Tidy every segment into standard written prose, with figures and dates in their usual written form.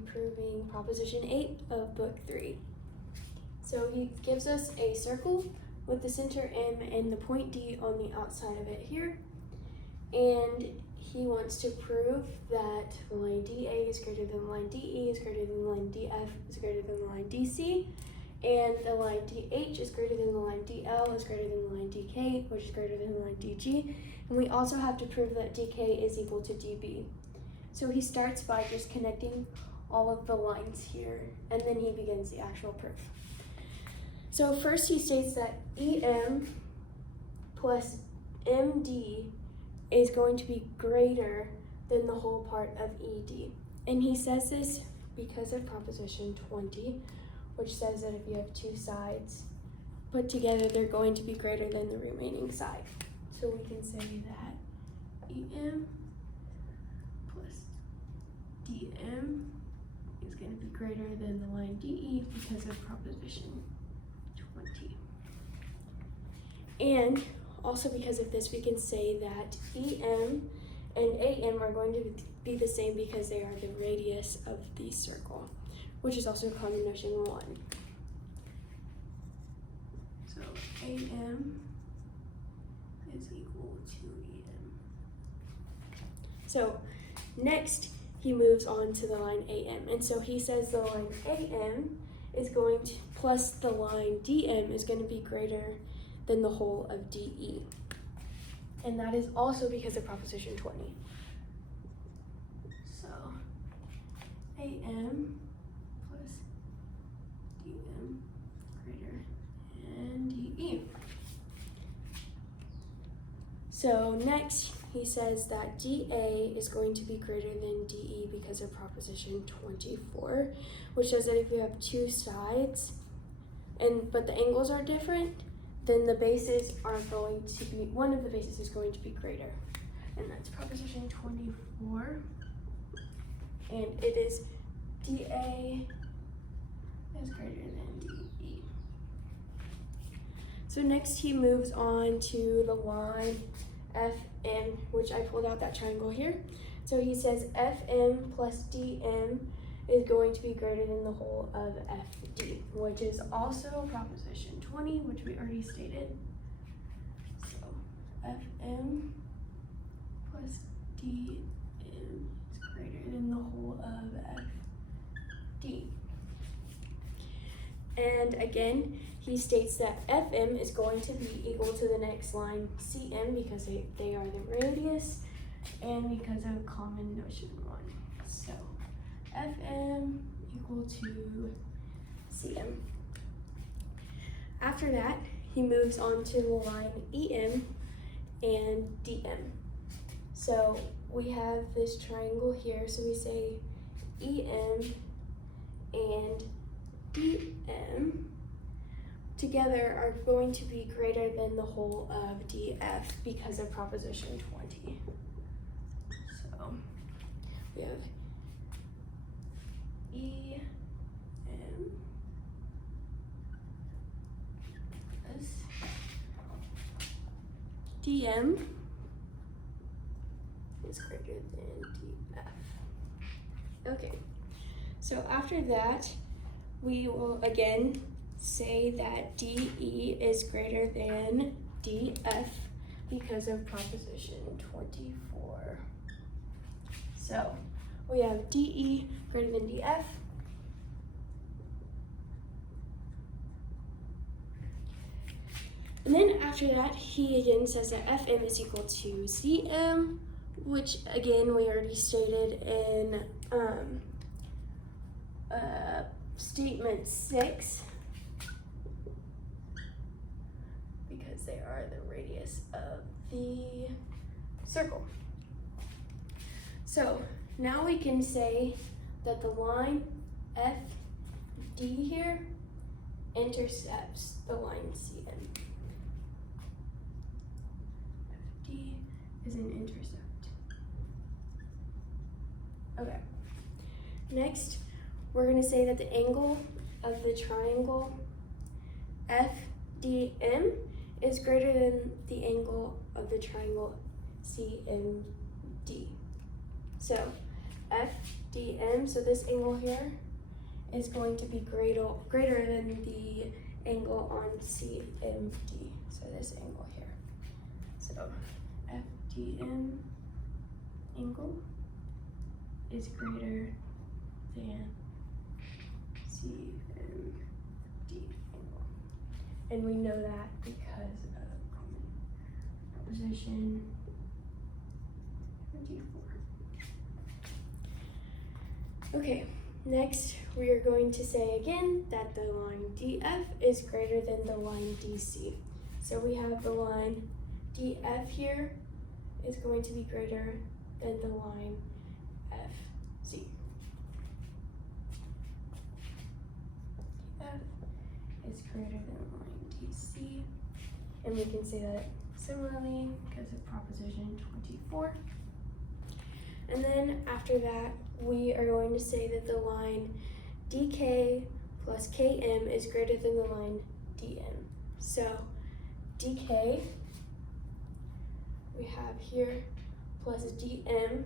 be proving Proposition 8 of Book 3. So he gives us a circle with the center M and the point D on the outside of it here. And he wants to prove that the line DA is greater than the line DE is greater than the line DF is greater than the line DC, and the line DH is greater than the line DL is greater than the line DK, which is greater than the line DG. And we also have to prove that DK is equal to DB. So he starts by just connecting all of the lines here, and then he begins the actual proof. So first he states that EM plus MD is going to be greater than the whole part of ED. And he says this because of Proposition 20, which says that if you have two sides put together, they're going to be greater than the remaining side. So we can say that EM plus DM is going to be greater than the line DE because of Proposition 20. And also because of this, we can say that EM and AM are going to be the same because they are the radius of the circle, which is also common notion 1. So AM is equal to EM. So next he moves on to the line AM, and so he says the line AM is going to plus the line DM is going to be greater than the whole of DE. And that is also because of Proposition 20. So AM plus DM greater than DE. So next he says that DA is going to be greater than DE because of Proposition 24, which says that if you have two sides but the angles are different, then the bases are going to be, one of the bases is going to be greater. And that's Proposition 24. And it is DA is greater than DE. So next he moves on to the line FM, which I pulled out that triangle here. So he says FM plus DM is going to be greater than the whole of FD, which is also Proposition 20, which we already stated. So FM plus DM is greater than the whole of FD. And again, he states that FM is going to be equal to the next line CM because they are the radius and because of common notion 1. So FM equal to CM. After that, he moves on to the line EM and DM. So we have this triangle here, so we say EM and DM together are going to be greater than the whole of DF because of Proposition 20. So we have EM plus DM is greater than DF. Okay, so after that, we will again say that DE is greater than DF because of Proposition 24. So we have DE greater than DF. And then after that, he again says that FM is equal to CM, which again we already stated in statement 6, because they are the radius of the circle. So now we can say that the line FD here intercepts the line CM. FD is an intercept. Okay. Next, we're going to say that the angle of the triangle FDM is greater than the angle of the triangle CMD. So FDM, so this angle here, is going to be greater than the angle on CMD, so this angle here. So FDM angle is greater than CMD angle. And we know that because of common proposition 24. Okay, next we are going to say again that the line DF is greater than the line DC. So we have the line DF here is going to be greater than the line FC. DF is greater than the line DC. And we can say that similarly because of proposition 24. And then after that, we are going to say that the line DK plus KM is greater than the line DM. So DK we have here plus DM,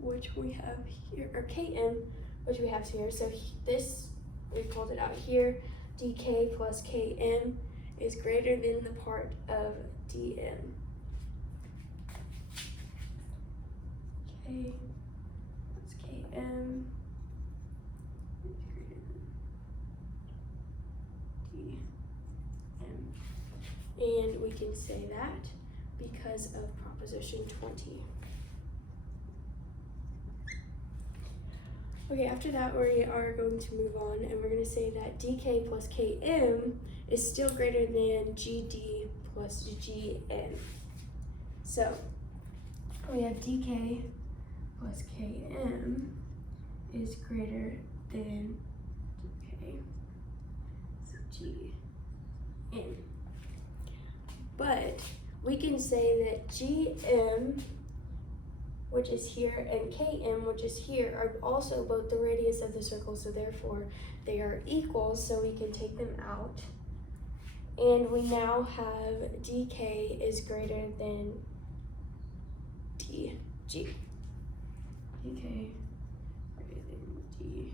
which we have here, or KM, which we have here. So this, we pulled it out here, DK plus KM is greater than the part of DM. K plus KM is greater than DM. And we can say that because of proposition 20. Okay, after that we are going to move on and we're going to say that DK plus KM is still greater than GD plus GN. So we have DK plus KM is greater than DK GN. But we can say that GM, which is here, and KM, which is here, are also both the radius of the circle, so therefore they are equal, so we can take them out. And we now have DK is greater than DG. DK greater than DG.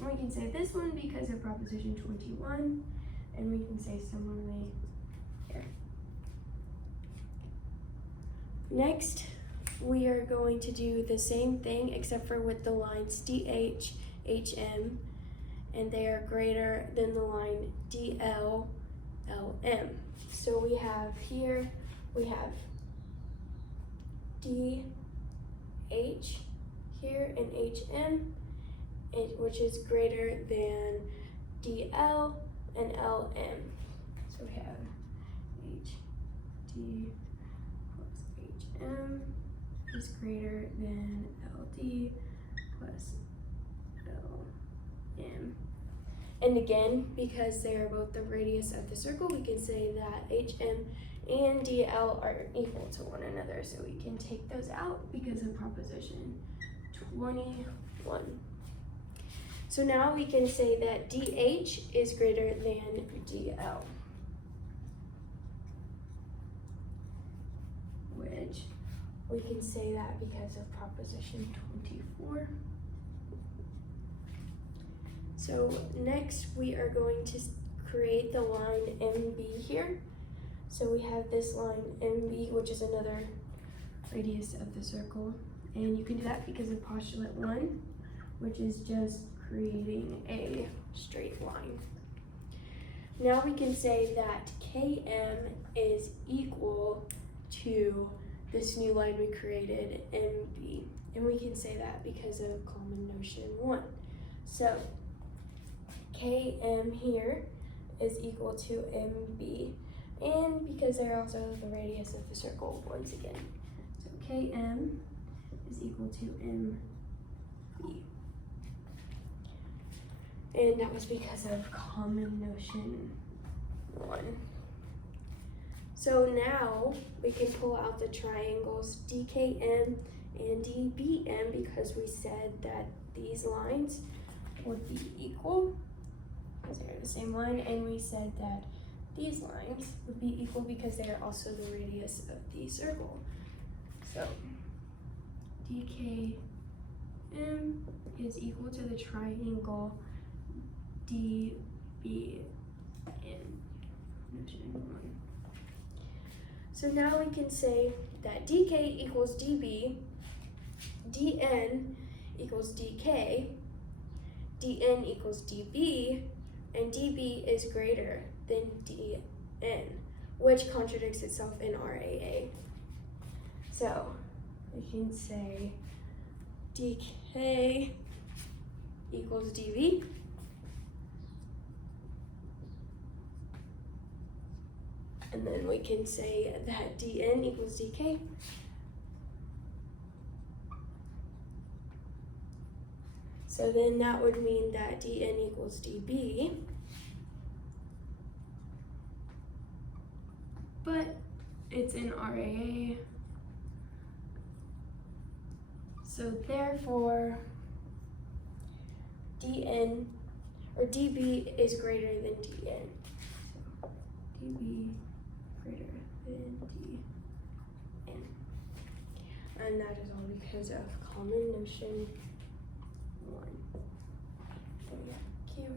And we can say this one because of proposition 21, and we can say similarly here. Next, we are going to do the same thing except for with the lines DH, HM, and they are greater than the line DL, LM. So we have here, we have DH here and HM, which is greater than DL and LM. So we have HD plus HM is greater than LD plus LM. And again, because they are both the radius of the circle, we can say that HM and DL are equal to one another. So we can take those out because of proposition 21. So now we can say that DH is greater than DL, which we can say that because of proposition 24. So next we are going to create the line MB here. So we have this line MB, which is another radius of the circle. And you can do that because of postulate 1, which is just creating a straight line. Now we can say that KM is equal to this new line we created, MB. And we can say that because of common notion 1. So KM here is equal to MB, and because they're also the radius of the circle once again. So KM is equal to MB. And that was because of common notion 1. So now we can pull out the triangles DKM and DBM because we said that these lines would be equal because they're the same line, and we said that these lines would be equal because they are also the radius of the circle. So dkm is equal to the triangle dbn. So now we can say that dk equals db, dn equals dk, dn equals db, and db is greater than dn, which contradicts itself in RAA. So we can say dk equals db, and then we can say that dn equals dk, so then that would mean that dn equals db, but it's in RAA, so therefore dn or db is greater than dn. So db greater than dn. And that is all because of common notion 1. Thank you.